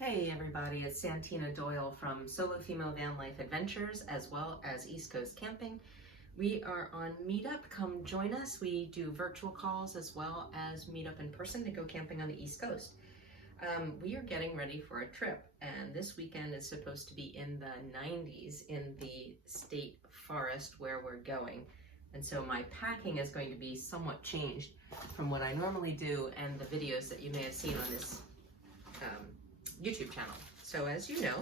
Hey everybody, it's Santina Doyle from Solo Female Van Life Adventures as well as East Coast Camping. We are on Meetup. Come join us. We do virtual calls as well as meet up in person to go camping on the East Coast. We are getting ready for a trip, and this weekend is supposed to be in the 90s in the state forest where we're going. And so my packing is going to be somewhat changed from what I normally do and the videos that you may have seen on this YouTube channel. So as you know,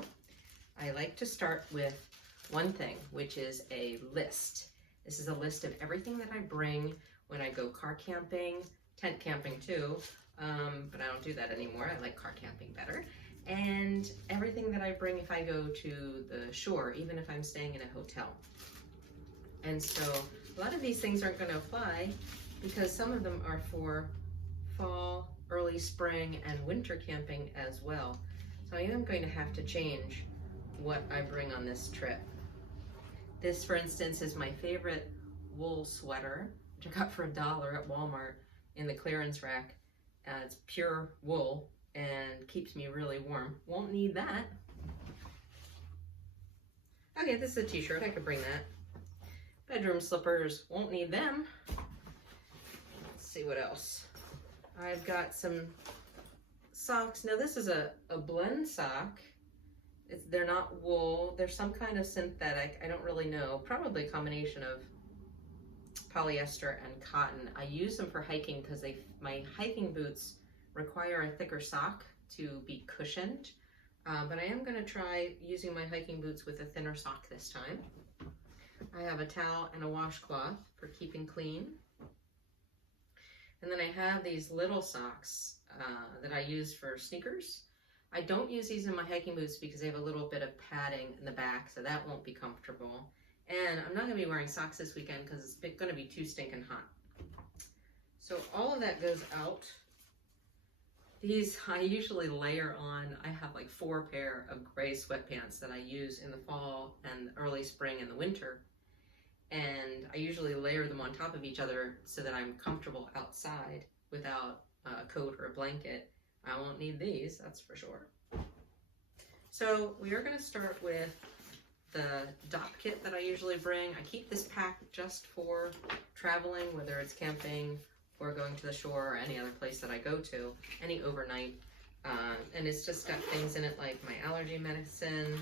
I like to start with one thing, which is a list. This is a list of everything that I bring when I go car camping, tent camping too, but I don't do that anymore. I like car camping better. And everything that I bring if I go to the shore, even if I'm staying in a hotel. And so a lot of these things aren't going to apply because some of them are for fall, early spring, and winter camping as well. So I am going to have to change what I bring on this trip. This, for instance, is my favorite wool sweater, which I got for $1 at Walmart in the clearance rack. It's pure wool and keeps me really warm. Won't need that. Okay, this is a t-shirt, I could bring that. Bedroom slippers, won't need them. Let's see what else. I've got some socks. Now this is a blend sock. They're not wool. They're some kind of synthetic. I don't really know. Probably a combination of polyester and cotton. I use them for hiking because my hiking boots require a thicker sock to be cushioned. But I am going to try using my hiking boots with a thinner sock this time. I have a towel and a washcloth for keeping clean. And then I have these little socks that I use for sneakers. I don't use these in my hiking boots because they have a little bit of padding in the back, so that won't be comfortable. And I'm not going to be wearing socks this weekend because it's going to be too stinking hot. So all of that goes out. These I usually layer on. I have like 4 pair of gray sweatpants that I use in the fall and early spring and the winter. And I usually layer them on top of each other so that I'm comfortable outside without a coat or a blanket. I won't need these, that's for sure. So we are going to start with the dock kit that I usually bring. I keep this packed just for traveling, whether it's camping or going to the shore or any other place that I go to, any overnight. And it's just got things in it like my allergy medicine,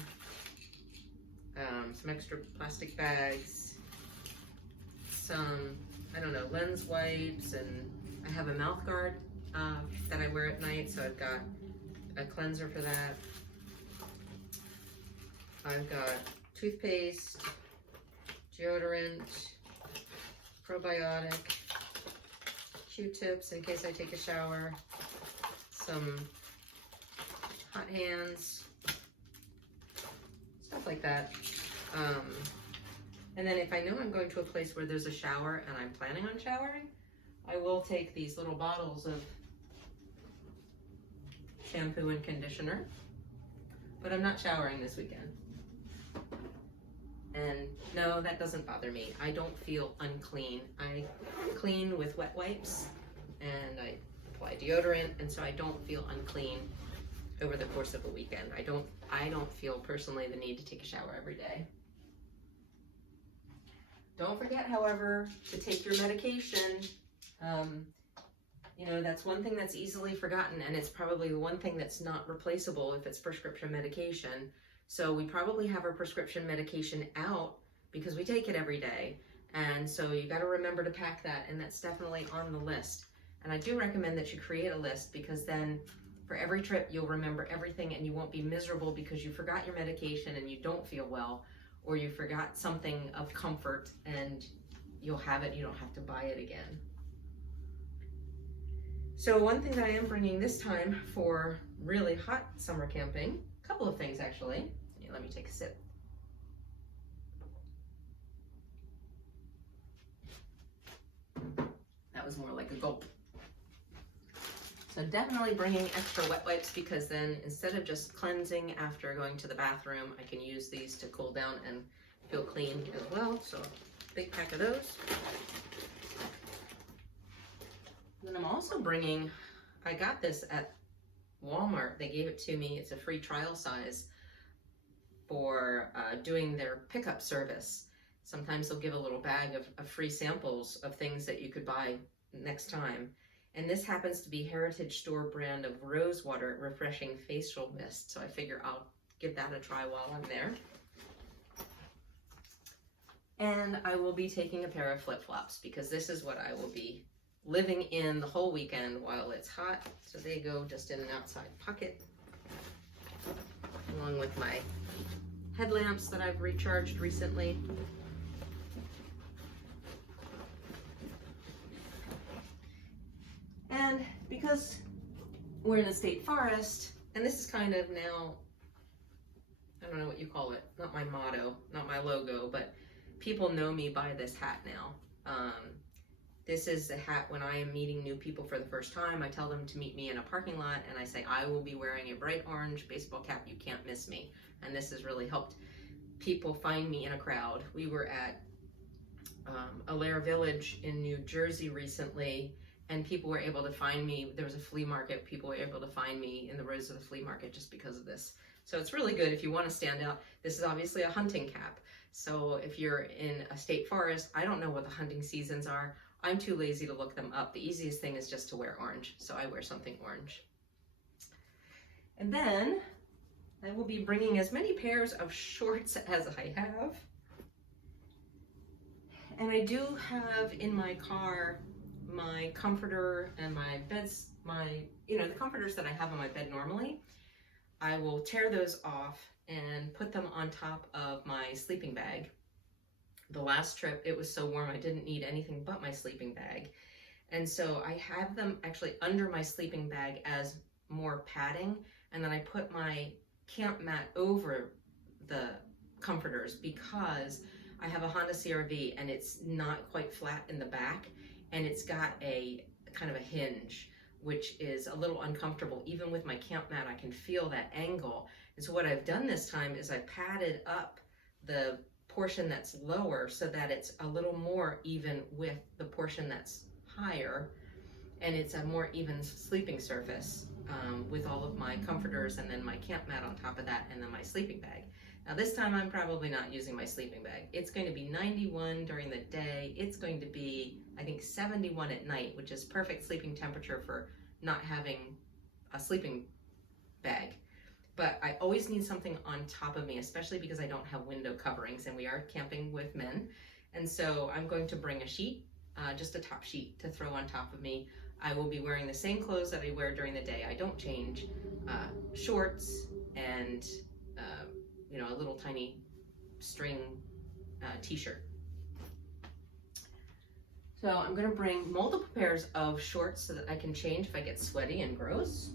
some extra plastic bags, some, I don't know, lens wipes, and I have a mouth guard that I wear at night, so I've got a cleanser for that. I've got toothpaste, deodorant, probiotic, Q-tips in case I take a shower, some hot hands, stuff like that. And then if I know I'm going to a place where there's a shower and I'm planning on showering, I will take these little bottles of shampoo and conditioner, but I'm not showering this weekend. And no, that doesn't bother me. I don't feel unclean. I clean with wet wipes and I apply deodorant, and so I don't feel unclean over the course of a weekend. I don't feel personally the need to take a shower every day. Don't forget, however, to take your medication. You know, that's one thing that's easily forgotten, and it's probably the one thing that's not replaceable if it's prescription medication. So we probably have our prescription medication out because we take it every day. And so you got to remember to pack that, and that's definitely on the list. And I do recommend that you create a list, because then for every trip you'll remember everything and you won't be miserable because you forgot your medication and you don't feel well, or you forgot something of comfort and you'll have it, you don't have to buy it again. So one thing that I am bringing this time for really hot summer camping, a couple of things actually. Yeah, let me take a sip. That was more like a gulp. So definitely bringing extra wet wipes, because then instead of just cleansing after going to the bathroom, I can use these to cool down and feel clean as well. So big pack of those. And then I'm also bringing, I got this at Walmart. They gave it to me. It's a free trial size for doing their pickup service. Sometimes they'll give a little bag of free samples of things that you could buy next time. And this happens to be Heritage Store brand of Rose Water Refreshing Facial Mist. So I figure I'll give that a try while I'm there. And I will be taking a pair of flip-flops because this is what I will be living in the whole weekend while it's hot. So they go just in an outside pocket, along with my headlamps that I've recharged recently. And because we're in a state forest, and this is kind of now, I don't know what you call it, not my motto, not my logo, but people know me by this hat now. This is the hat when I am meeting new people for the first time. I tell them to meet me in a parking lot, and I say, I will be wearing a bright orange baseball cap. You can't miss me. And this has really helped people find me in a crowd. We were at Alair Village in New Jersey recently, and people were able to find me. There was a flea market. People were able to find me in the rows of the flea market just because of this. So it's really good if you want to stand out. This is obviously a hunting cap. So if you're in a state forest, I don't know what the hunting seasons are. I'm too lazy to look them up. The easiest thing is just to wear orange. So I wear something orange. And then I will be bringing as many pairs of shorts as I have. And I do have in my car my comforter and my beds, the comforters that I have on my bed normally. I will tear those off and put them on top of my sleeping bag. The last trip, it was so warm I didn't need anything but my sleeping bag. And so I have them actually under my sleeping bag as more padding, and then I put my camp mat over the comforters because I have a Honda CR-V and it's not quite flat in the back, and it's got a kind of a hinge, which is a little uncomfortable. Even with my camp mat, I can feel that angle. And so what I've done this time is I padded up the portion that's lower so that it's a little more even with the portion that's higher, and it's a more even sleeping surface with all of my comforters and then my camp mat on top of that, and then my sleeping bag. Now this time I'm probably not using my sleeping bag. It's going to be 91 during the day. It's going to be, I think, 71 at night, which is perfect sleeping temperature for not having a sleeping bag. But I always need something on top of me, especially because I don't have window coverings and we are camping with men. And so I'm going to bring a sheet, just a top sheet to throw on top of me. I will be wearing the same clothes that I wear during the day. I don't change. Shorts and a little tiny string t-shirt. So I'm gonna bring multiple pairs of shorts so that I can change if I get sweaty and gross.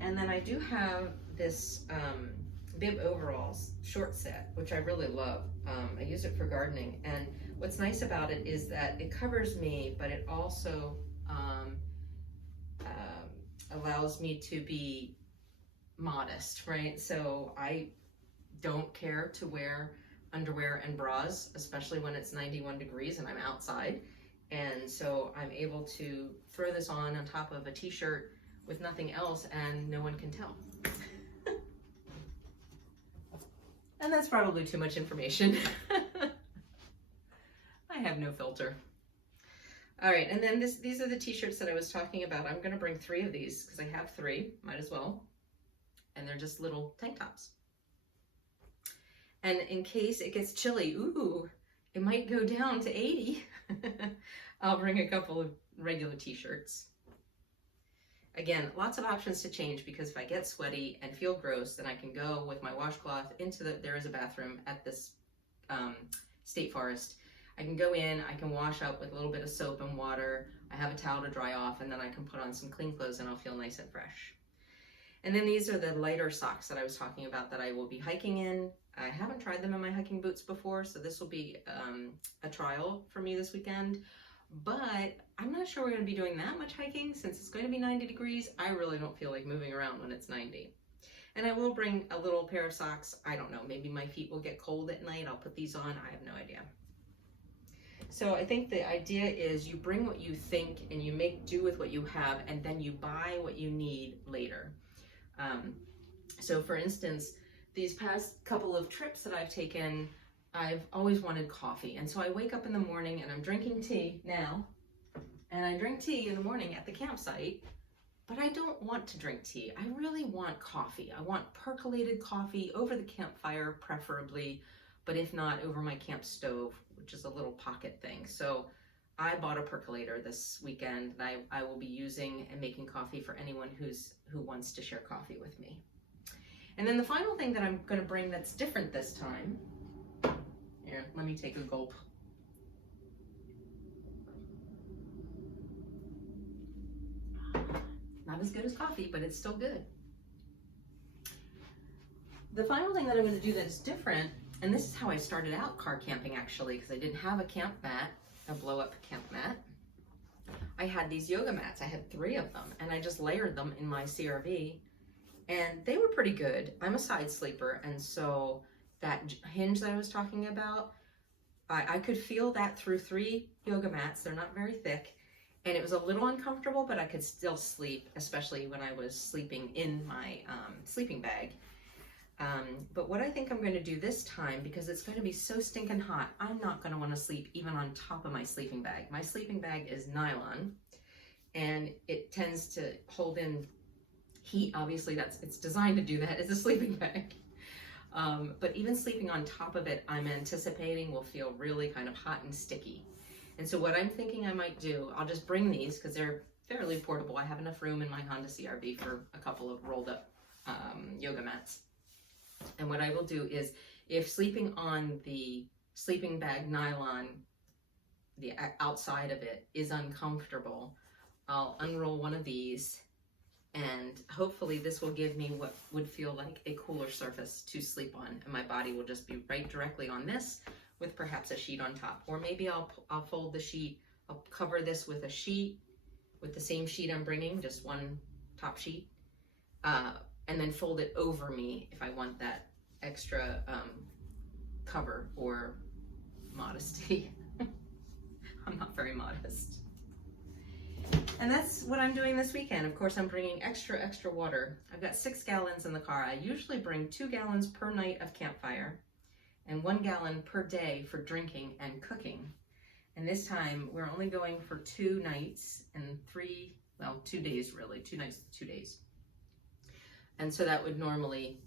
And then I do have this bib overalls short set, which I really love. I use it for gardening, and what's nice about it is that it covers me, but it also allows me to be modest, right? So I don't care to wear underwear and bras, especially when it's 91 degrees and I'm outside. And so I'm able to throw this on top of a t-shirt with nothing else and no one can tell. And that's probably too much information. I have no filter. All right, and then these are the t-shirts that I was talking about. I'm gonna bring 3 of these because I have 3, might as well. And they're just little tank tops. And in case it gets chilly, ooh, it might go down to 80. I'll bring a couple of regular t-shirts. Again, lots of options to change because if I get sweaty and feel gross, then I can go with my washcloth into there is a bathroom at this state forest. I can go in, I can wash up with a little bit of soap and water. I have a towel to dry off, and then I can put on some clean clothes and I'll feel nice and fresh. And then these are the lighter socks that I was talking about that I will be hiking in. I haven't tried them in my hiking boots before, so this will be a trial for me this weekend. But I'm not sure we're going to be doing that much hiking since it's going to be 90 degrees. I really don't feel like moving around when it's 90. And I will bring a little pair of socks. I don't know, maybe my feet will get cold at night. I'll put these on. I have no idea. So I think the idea is you bring what you think and you make do with what you have, and then you buy what you need later. So for instance, these past couple of trips that I've taken, I've always wanted coffee. And so I wake up in the morning and I'm drinking tea now, and I drink tea in the morning at the campsite, but I don't want to drink tea. I really want coffee. I want percolated coffee over the campfire, preferably, but if not, over my camp stove, which is a little pocket thing. So I bought a percolator this weekend that I will be using and making coffee for anyone who wants to share coffee with me. And then the final thing that I'm going to bring that's different this time, here, let me take a gulp. Not as good as coffee, but it's still good. The final thing that I'm going to do that is different, and this is how I started out car camping actually, because I didn't have a camp mat, a blow-up camp mat. I had these yoga mats. I had 3 of them, and I just layered them in my CRV, and they were pretty good. I'm a side sleeper, and so that hinge that I was talking about, I could feel that through 3 yoga mats. They're not very thick, and it was a little uncomfortable, but I could still sleep, especially when I was sleeping in my sleeping bag. But what I think I'm going to do this time, because it's going to be so stinking hot, I'm not going to want to sleep even on top of my sleeping bag. My sleeping bag is nylon, and it tends to hold in heat. Obviously, it's designed to do that as a sleeping bag. But even sleeping on top of it, I'm anticipating will feel really kind of hot and sticky. And so what I'm thinking I might do, I'll just bring these because they're fairly portable. I have enough room in my Honda CRV for a couple of rolled up yoga mats. And what I will do is, if sleeping on the sleeping bag nylon, the outside of it is uncomfortable, I'll unroll one of these, and hopefully this will give me what would feel like a cooler surface to sleep on, and my body will just be right directly on this with perhaps a sheet on top. Or maybe I'll fold the sheet, I'll cover this with a sheet, with the same sheet I'm bringing, just one top sheet, and then fold it over me if I want that extra cover or modesty. I'm not very modest. And that's what I'm doing this weekend. Of course, I'm bringing extra water. I've got 6 gallons in the car. I usually bring 2 gallons per night of campfire and 1 gallon per day for drinking and cooking. And this time we're only going for 2 nights and 2 days really, 2 nights, 2 days. And so that would normally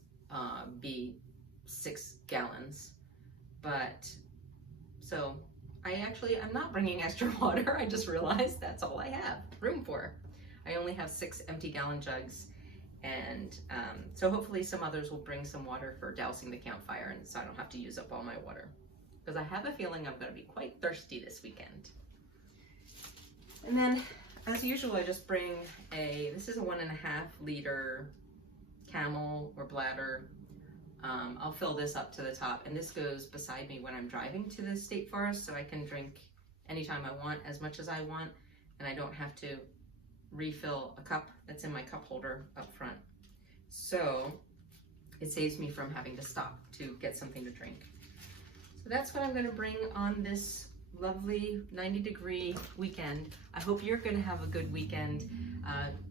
be 6 gallons. But so I'm not bringing extra water. I just realized that's all I have room for. I only have 6 empty gallon jugs. And so hopefully some others will bring some water for dousing the campfire, and so I don't have to use up all my water. Because I have a feeling I'm going to be quite thirsty this weekend. And then, as usual, I just bring this is a 1.5 liter Camel or bladder. I'll fill this up to the top, and this goes beside me when I'm driving to the state forest, so I can drink anytime I want, as much as I want, and I don't have to refill a cup that's in my cup holder up front. So it saves me from having to stop to get something to drink. So that's what I'm going to bring on this lovely 90-degree weekend. I hope you're going to have a good weekend.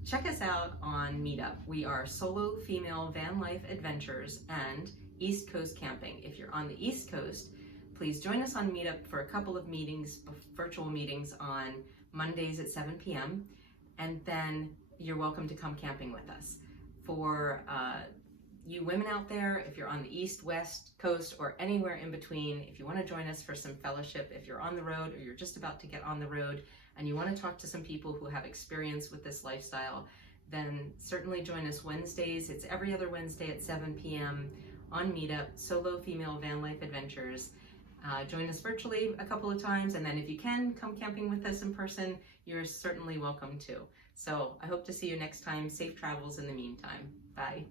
Check us out on Meetup. We are Solo Female Van Life Adventures and East Coast Camping. If you're on the East Coast, please join us on Meetup for a couple of meetings, virtual meetings on Mondays at 7 p.m. And then you're welcome to come camping with us. For you women out there, if you're on the East, West Coast, or anywhere in between, if you want to join us for some fellowship, if you're on the road or you're just about to get on the road and you want to talk to some people who have experience with this lifestyle, then certainly join us Wednesdays. It's every other Wednesday at 7 p.m. on Meetup, Solo Female Van Life Adventures. Join us virtually a couple of times, and then if you can, come camping with us in person, you're certainly welcome to. So I hope to see you next time. Safe travels in the meantime. Bye.